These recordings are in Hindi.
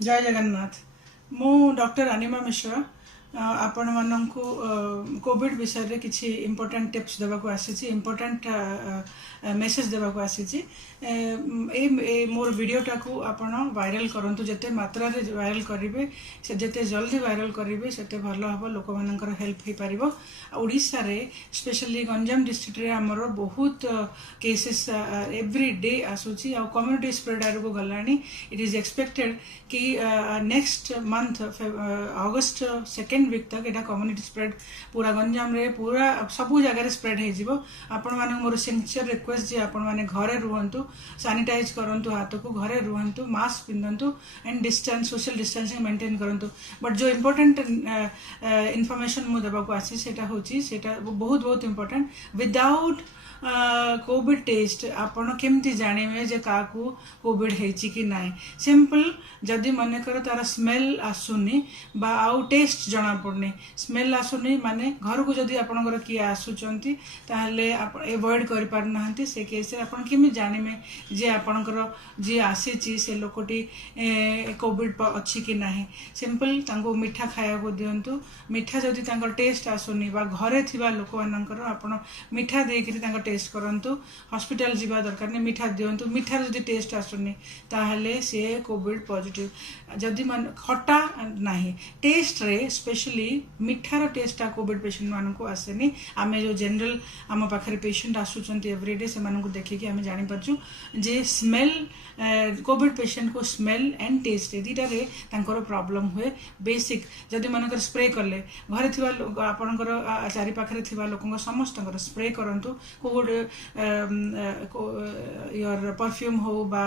जय जगन्नाथ। मु डॉक्टर अनिमा मिश्रा आपण मानक कोविड विषय रे किछि इम्पोर्टेंट टिप्स देवा को आसी इम्पोर्टेंट मेसेज देवा को आसी मोर वीडियोटा को आपण वायरल करंतु जेते मात्रा रे वायरल करिवे से जेते जल्दी वायरल करिवे सेते भलो हबो लोक मानकर हेल्प ही परिबो। ओडिसा रे स्पेशली गंजाम डिस्ट्रिक्ट रे हमर बहुत केसेस एवरी डे आसुची आ कम्युनिटी स्प्रेड आर को गलानी। इट इज एक्सपेक्टेड कि नेक्स्ट मंथ अगस्त सेकेंड वीक तक एटा कम्युनिटी स्प्रेड पूरा गंजाम रे पूरा सबू जगह स्प्रेड हो जिवो। आपण माने मोर सिंसियर रिक्वेस्ट जे आपण माने घरे रुहंतु, सैनिटाइज करंतु, हाथ को घरे रुहंतु, मास्क पिंधंतु and distance social distancing maintain करंतु। बट जो इम्पोर्टेंट इनफॉरमेशन मु देबा को आसी सेटा होची सेटा बहुत बहुत इम्पोर्टेंट। विदाउट कोविड टेस्ट आपण केमती जानिबे जे काकू कोविड हेची कि नाही। सिंपल जदि मनकर तार स्मेल आसुनी बा आउ टेस्ट जना पड़नी, स्मेल आसुनी माने घर को जदि आपनकर किए आसुचंती ताहले आप एवॉइड कर पार नाहंती से केस रे आपण केमि जानिबे जे आपनकर जे आसीची से लोकटी कोविड अछि कि नाही। सिंपल तांको मीठा खाया को दियंतु। मीठा जदि तांकर टेस्ट आसुनी बा घरे थिबा लोक मानकर आपण मीठा देकरी तांकर टेस्ट करंतु। हॉस्पिटल जीवा दरकार ने मीठा दियंतु। मीठा जदि टेस्ट आसुनी ताहले से कोविड पॉजिटिव। जदि मन खट्टा नाही टेस्ट रे स्पेशली मीठार टेस्ट कोविड पेशेंट मान को आसेनी। आमे जो जनरल आम पाखे पेशेंट आसुचंती एवरीडे से मानक देखिए आम जानी परछु जे स्मेल कोविड पेशेंट को स्मेल एंड टेस्ट दीटा रे तांकर प्रॉब्लम हुए। बेसिक जदि मनकर स्प्रे करले घरे थिबा लोक आपनकर चारि पाखरे थिबा लोकन समस्तकर स्प्रे करंतु। कोविड योर परफ्यूम हो बा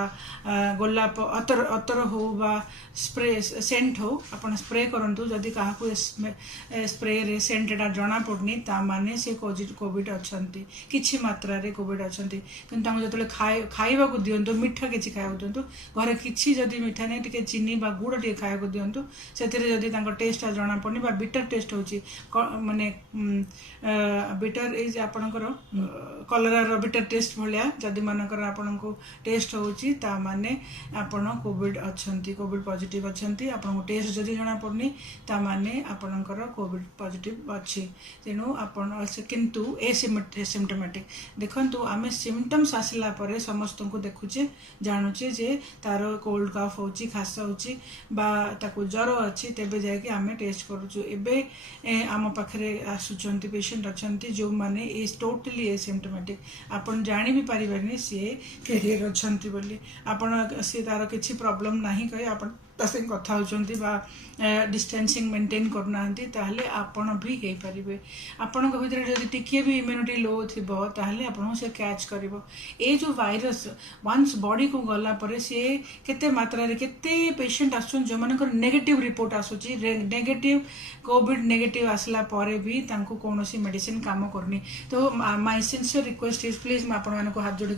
गोलाप अतर हो बा स्प्रे सेंट हो आपण स्प्रे करंतु। जदि काहाकू स्प्रे रे सेंट एटा जना पड़नी ता माने से कोविड अछंती, किछि मात्रा रे कोविड अछंती। किंतु तांको जतले खाइबा को दियंतु, मीठा किछि खाइबा दियंतु। घरे किछि जदि मीठा नै टिके चीनी बा गुड़ टिके खाइबा को दियंतु। सेतिरे जदि तांको टेस्ट जना पड़नी बा बिटर टेस्ट होची माने बिटर इज आपनकर कलरा रो बिटर टेस्ट भलिया जदि मानकर आपनको टेस्ट होची ता माने आपण कोविड अछंती, कोविड पॉजिटिव अछंती। आपनको टेस्ट जदि जना पड़नी ता माने आपनकर कोविड पॉजिटिव अछि। तेनु आपण किंतु एसिम्टोमेटिक देखंतु आमे सिम्पटम्स आसिला परे समस्त को देखुचे जानुचे जे तार कोल्ड कफ होची, खास होची बा ताको ज्वर अछि तेबे जाय कि आमे टेस्ट करूछु। एबे आम पाखरे आसुचंती पेशेंट अछंती जो माने इज टोटली एसिम्टोमेटिक। आपण जानि भी परिबेनी से कैरियर अछंती बोली। आपण से तार किछि प्रॉब्लम नाही कहि आपण तासे कथा होचंती बा डिस्टेंसिंग मेंटेन करनांती ताहले आपण भी हे परिबे। आपण को भीतर जदि टिके भी इम्यूनिटी लो थिबो ताहले आपण से कैच करिवो। ए जो वायरस वंस बॉडी को गला परे से केते मात्रा रे केते पेशेंट आसुन जो मानकर नेगेटिव रिपोर्ट आसुची, नेगेटिव कोविड नेगेटिव आसला परे भी तांको कोनोसी मेडिसिन काम करनी। तो my sincere request is please मैं आपण मानको हाथ जोड़ी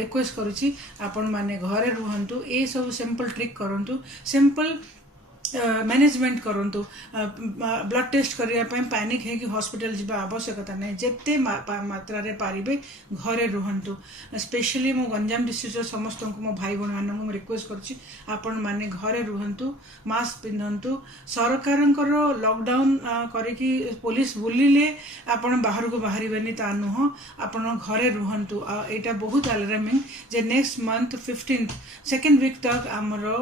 रिक्वेस्ट करूची आपण माने घरे रुहंतु। ए सब सिंपल ट्रिक करंतु, सिंपल मैनेजमेंट करंतु। ब्लड टेस्ट करिया पय पैनिक है कि हॉस्पिटल जीवा आवश्यकता नहीं। जेते मात्रा रे पारिबे घरे रुहंतु। स्पेशली मो गंजाम डिस्ट्रिक्ट समस्त को मो भाई बहन मानक मो रिक्वेस्ट करछि आपण माने घरे रुहंतु, मास्क पिंधंतु। सरकारंकर लॉकडाउन करे कि पुलिस बुलिले आपण बाहर को बाहरिबेनी ता नुह, आपण घरे रुहंतु। एटा बहुत अलार्मिंग जे नेक्स्ट मंथ 15 सेकेंड वीक तक हमरो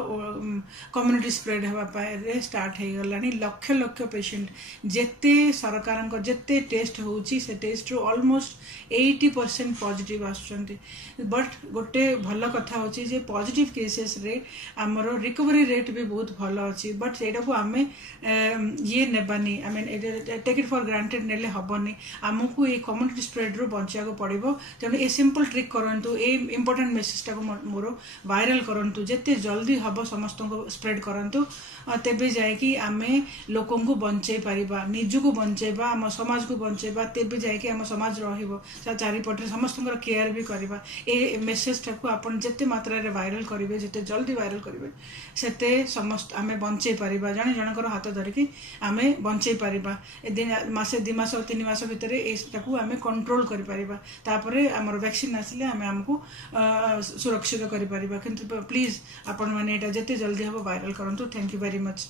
कम्युनिटी स्प्रेड हवा स्टार्ट हो गलानी। लक्ष लक्ष पेशेंट जेते सरकार जेते टेस्ट होची से टेस्ट ऑलमोस्ट 80% पॉजिटिव आसुचंती। बट गोटे भल कथा होची जे पॉजिटिव केसेस रे हमरो रिकवरी रेट भी बहुत भल अछि। बट सेटा को आमे ये नेबानी, I mean take it for granted नेले हबनी। हमकु ए कम्युनिटी स्प्रेड रो बंचिया को पड़िबो। तेनु ए सिंपल ट्रिक करंतु, ए इंपोर्टेंट मेसेज टा को मोर वायरल करंतु। जेते जल्दी हबो समस्त को स्प्रेड करंतु। तेबे जायकि आमे लोकन को बंचै पारिबा निजु को बंचैबा आम समाज को बंचैबा तेबे जायकि आम समाज रहिबो चारिपटे समस्तଙ୍କର केयर भी करबा ए मेसेज टाको आपण जते मात्रा रे वायरल करिवे जते जल्दी वायरल करिवे सेते समस्त आमे बंचै पारिबा जने जनकर हाथ धरिकी आमे बंचै पारिबा ए दिन मासे 2 मास 3 मास भितर एटाको आमे कंट्रोल करि पारिबा तापरे हमर वैक्सीन आसिले आमे हमको सुरक्षित करि पारिबा किंतु प्लीज आपण माने एटा जते जल्दी हबो वायरल करंतु थैंक यू वेरी मच।